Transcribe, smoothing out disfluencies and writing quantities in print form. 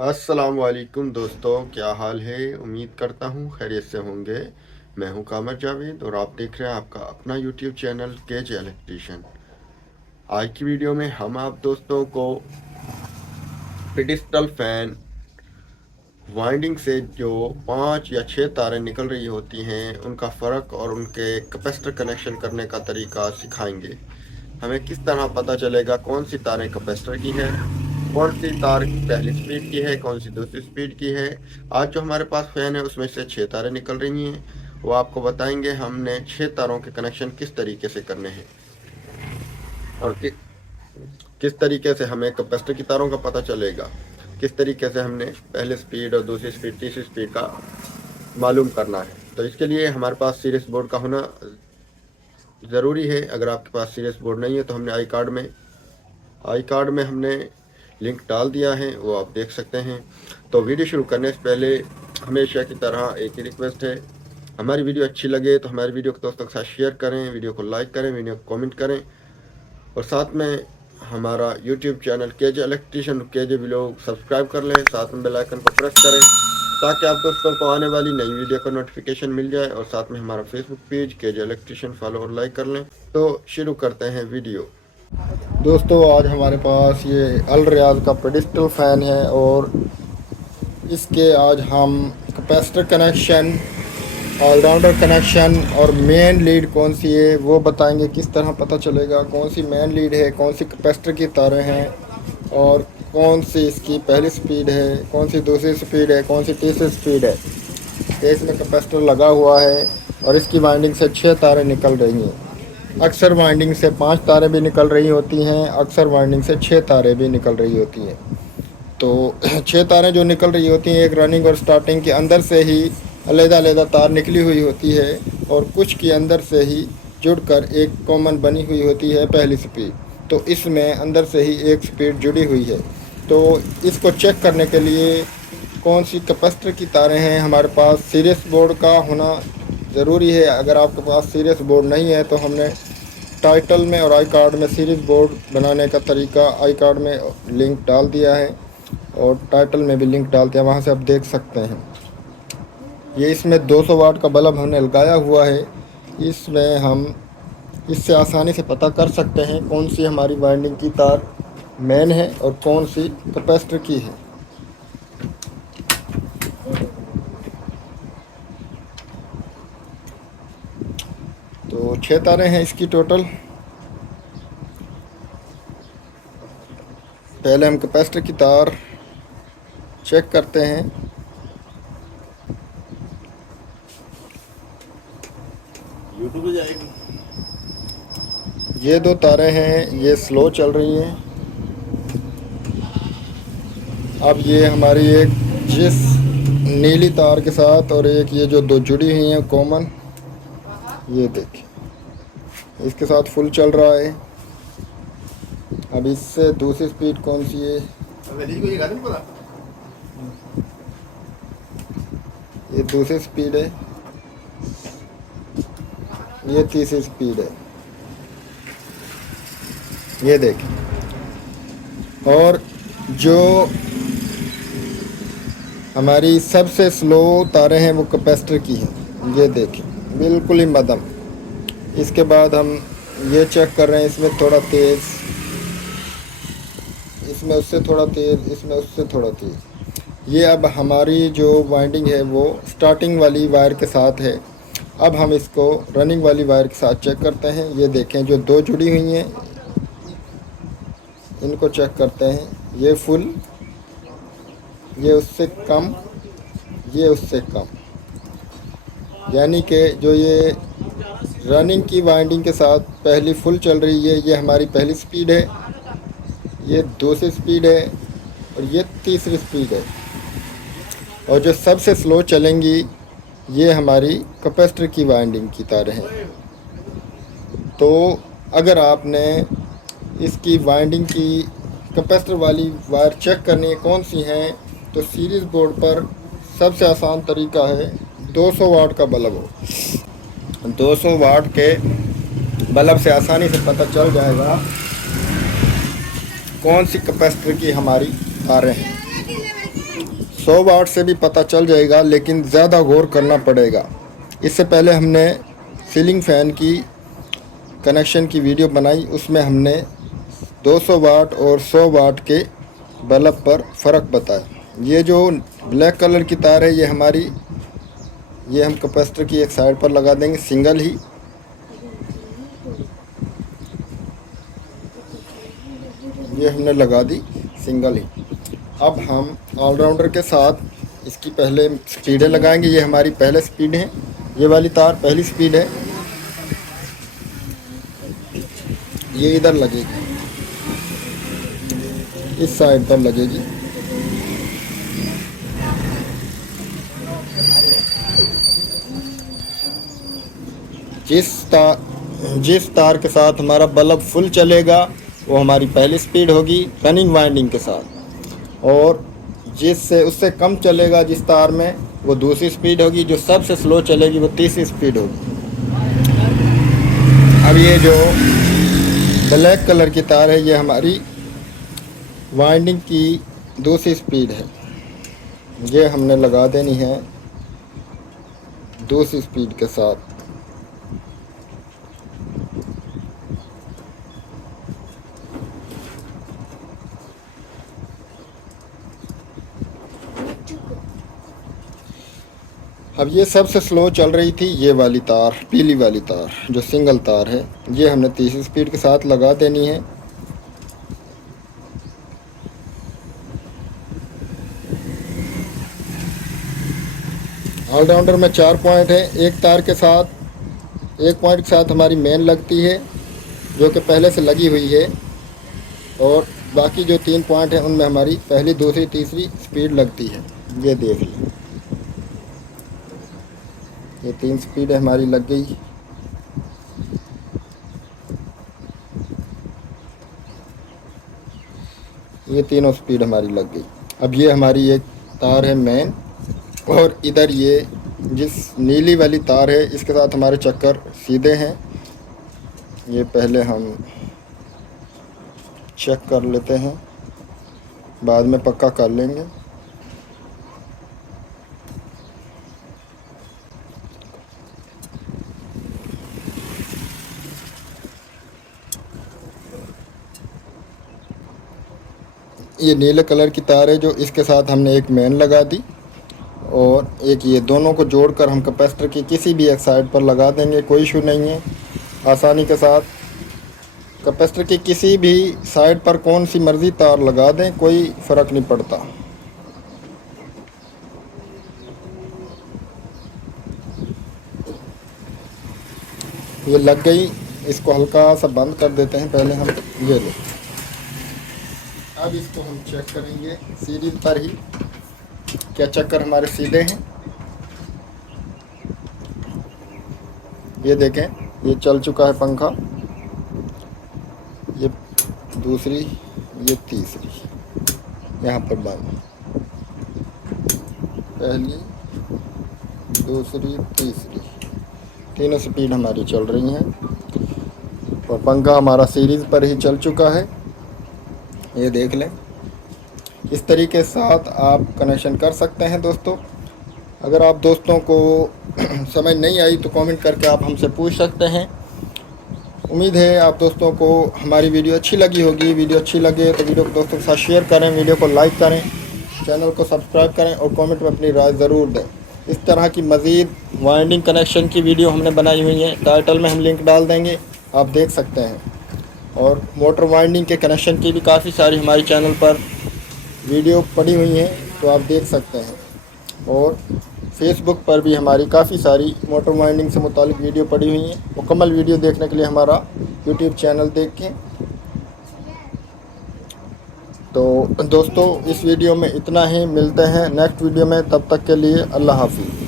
अस्सलामुअलैकुम दोस्तों, क्या हाल है। उम्मीद करता हूँ खैरियत से होंगे। मैं हूँ कामर जावेद और आप देख रहे हैं आपका अपना यूट्यूब चैनल केजे इलेक्ट्रीशियन। आज की वीडियो में हम आप दोस्तों को पेडिस्टल फैन वाइंडिंग से जो 5 या 6 तारें निकल रही होती हैं उनका फ़र्क और उनके कैपेसिटर कनेक्शन करने का तरीका सिखाएंगे। हमें किस तरह पता चलेगा कौन सी तारें कैपेसिटर की है, कौन सी तार पहली स्पीड की है, कौन सी दूसरी स्पीड की है। आज जो हमारे पास फैन है उसमें से 6 तारें निकल रही हैं, वो आपको बताएंगे हमने 6 तारों के कनेक्शन किस तरीके से करने हैं और किस तरीके से हमें कैपेसिटर की तारों का पता चलेगा, किस तरीके से हमने पहले स्पीड और दूसरी स्पीड तीसरी स्पीड का मालूम करना है। तो इसके लिए हमारे पास सीरीज बोर्ड का होना ज़रूरी है। अगर आपके पास सीरीज बोर्ड नहीं है तो हमने आई कार्ड में हमने लिंक डाल दिया है, वो आप देख सकते हैं। तो वीडियो शुरू करने से पहले हमेशा की तरह एक ही रिक्वेस्ट है, हमारी वीडियो अच्छी लगे तो हमारी वीडियो को दोस्तों के साथ शेयर करें, वीडियो को लाइक करें, वीडियो को कमेंट करें और साथ में हमारा YouTube channel KJ electrician KJ vlog subscribe कर लें, साथ में बेल आइकन को प्रेस करें ताकि आप दोस्तों को आने वाली नई वीडियो का नोटिफिकेशन मिल जाए और साथ में हमारा Facebook page KJ electrician follow और लाइक कर लें। तो शुरू करते हैं वीडियो। दोस्तों आज हमारे पास ये अल रियाज का पेडिस्टल फ़ैन है और इसके आज हम कैपेसिटर कनेक्शन, ऑलराउंडर कनेक्शन और मेन लीड कौन सी है वो बताएंगे। किस तरह पता चलेगा कौन सी मेन लीड है, कौन सी कैपेसिटर की तारें हैं और कौन सी इसकी पहली स्पीड है, कौन सी दूसरी स्पीड है, कौन सी तीसरी स्पीड है। इसमें कैपेसिटर लगा हुआ है और इसकी वाइंडिंग से 6 तारें निकल रही हैं। अक्सर वाइंडिंग से 5 तारें भी निकल रही होती हैं, अक्सर वाइंडिंग से 6 तारें भी निकल रही होती हैं। तो 6 तारें जो निकल रही होती हैं एक रनिंग और स्टार्टिंग के अंदर से ही अलग-अलग तार निकली हुई होती है और कुछ के अंदर से ही जुड़कर एक कॉमन बनी हुई होती है पहली स्पीड। तो इसमें अंदर से ही एक स्पीड जुड़ी हुई है। तो इसको चेक करने के लिए कौन सी कैपेसिटर की तारें हैं हमारे पास सीरीज बोर्ड का होना ज़रूरी है। अगर आपके पास सीरीज बोर्ड नहीं है तो हमने टाइटल में और आई कार्ड में सीरीज बोर्ड बनाने का तरीका आई कार्ड में लिंक डाल दिया है और टाइटल में भी लिंक डाल दिया, वहाँ से आप देख सकते हैं। ये इसमें 200 वाट का बल्ब हमने लगाया हुआ है। इसमें हम इससे आसानी से पता कर सकते हैं कौन सी हमारी वाइंडिंग की तार मेन है और कौन सी कैपेसिटर की है। तो 6 तारें हैं इसकी टोटल। पहले हम कैपेसिटर की तार चेक करते हैं। यूट्यूब पे जाएगी। ये 2 तारें हैं, ये स्लो चल रही हैं। अब ये हमारी एक जिस नीली तार के साथ और एक ये जो 2 जुड़ी हुई हैं कॉमन, ये देखिए इसके साथ फुल चल रहा है। अब इससे दूसरी स्पीड कौन सी है, ये दूसरी स्पीड है, ये तीसरी स्पीड है, ये देखिए। और जो हमारी सबसे स्लो तारें हैं वो कैपेसिटर की हैं, ये देखिए बिल्कुल ही मध्यम। इसके बाद हम ये चेक कर रहे हैं, इसमें थोड़ा तेज़, इसमें उससे थोड़ा तेज़, इसमें उससे थोड़ा तेज़। ये अब हमारी जो वाइंडिंग है वो स्टार्टिंग वाली वायर के साथ है। अब हम इसको रनिंग वाली वायर के साथ चेक करते हैं। ये देखें जो 2 जुड़ी हुई हैं इनको चेक करते हैं। ये फुल, ये उससे कम, ये उससे कम, यानी कि जो ये रनिंग की वाइंडिंग के साथ पहली फुल चल रही है ये हमारी पहली स्पीड है, ये दूसरी स्पीड है और ये तीसरी स्पीड है। और जो सबसे स्लो चलेंगी ये हमारी कैपेसिटर की वाइंडिंग की तारें हैं। तो अगर आपने इसकी वाइंडिंग की कैपेसिटर वाली वायर चेक करनी है कौन सी हैं, तो सीरीज़ बोर्ड पर सबसे आसान तरीका है 200 वाट का बल्ब हो। 200 वाट के बल्ब से आसानी से पता चल जाएगा कौन सी कैपेसिटर की हमारी तारें हैं। 100 वाट से भी पता चल जाएगा, लेकिन ज़्यादा गौर करना पड़ेगा। इससे पहले हमने सीलिंग फ़ैन की कनेक्शन की वीडियो बनाई, उसमें हमने 200 वाट और 100 वाट के बल्ब पर फ़र्क बताया। ये जो ब्लैक कलर की तार है, ये हम कैपेसिटर की एक साइड पर लगा देंगे सिंगल ही। ये हमने लगा दी सिंगल ही। अब हम ऑलराउंडर के साथ इसकी पहले स्पीडें लगाएंगे। ये हमारी पहले स्पीड है, ये वाली तार पहली स्पीड है, ये इधर लगेगी, इस साइड पर लगेगी। जिस तार के साथ हमारा बल्ब फुल चलेगा वो हमारी पहली स्पीड होगी रनिंग वाइंडिंग के साथ, और जिससे उससे कम चलेगा जिस तार में, वो दूसरी स्पीड होगी। जो सबसे स्लो चलेगी वो तीसरी स्पीड होगी। अब ये जो ब्लैक कलर की तार है, ये हमारी वाइंडिंग की दूसरी स्पीड है। ये हमने लगा देनी है दूसरी स्पीड के साथ। अब ये सबसे स्लो चल रही थी ये वाली तार, पीली वाली तार जो सिंगल तार है, ये हमने तीसरी स्पीड के साथ लगा देनी है। ऑलराउंडर में 4 पॉइंट है। एक पॉइंट के साथ हमारी मेन लगती है जो कि पहले से लगी हुई है, और बाकी जो 3 पॉइंट हैं उनमें हमारी पहली, दूसरी, तीसरी स्पीड लगती है। ये देख लीजिए, ये 3 स्पीड हमारी लग गई। ये तीनों स्पीड हमारी लग गई। अब ये हमारी एक तार है मेन, और इधर ये जिस नीली वाली तार है इसके साथ हमारे चक्कर सीधे हैं। ये पहले हम चेक कर लेते हैं, बाद में पक्का कर लेंगे। ये नीले कलर की तार है जो इसके साथ हमने एक मेन लगा दी, और एक ये दोनों को जोड़कर हम कैपेसिटर की किसी भी एक साइड पर लगा देंगे। कोई इशू नहीं है, आसानी के साथ कैपेसिटर की किसी भी साइड पर कौन सी मर्ज़ी तार लगा दें, कोई फ़र्क नहीं पड़ता। ये लग गई, इसको हल्का सा बंद कर देते हैं पहले हम। ये लो, अब इसको हम चेक करेंगे सीरीज पर ही, क्या चक्कर हमारे सीधे हैं। ये देखें, ये चल चुका है पंखा, ये दूसरी, ये तीसरी, यहाँ पर बंद, पहली, दूसरी, तीसरी, तीनों स्पीड हमारी चल रही हैं, और पंखा हमारा सीरीज़ पर ही चल चुका है। ये देख लें, इस तरीके से साथ आप कनेक्शन कर सकते हैं दोस्तों। अगर आप दोस्तों को समझ नहीं आई तो कमेंट करके आप हमसे पूछ सकते हैं। उम्मीद है आप दोस्तों को हमारी वीडियो अच्छी लगी होगी। वीडियो अच्छी लगे तो वीडियो को दोस्तों के साथ शेयर करें, वीडियो को लाइक करें, चैनल को सब्सक्राइब करें, और कमेंट में अपनी राय ज़रूर दें। इस तरह की मज़ीद वाइंडिंग कनेक्शन की वीडियो हमने बनाई हुई है, टाइटल में हम लिंक डाल देंगे, आप देख सकते हैं। और मोटर वाइंडिंग के कनेक्शन की भी काफ़ी सारी हमारे चैनल पर वीडियो पड़ी हुई हैं, तो आप देख सकते हैं। और फेसबुक पर भी हमारी काफ़ी सारी मोटर वाइंडिंग से मुतालिक वीडियो पड़ी हुई हैं। मुकम्मल वीडियो देखने के लिए हमारा यूट्यूब चैनल देखें। तो दोस्तों, इस वीडियो में इतना ही, मिलते हैं नेक्स्ट वीडियो में, तब तक के लिए अल्लाह हाफिज़।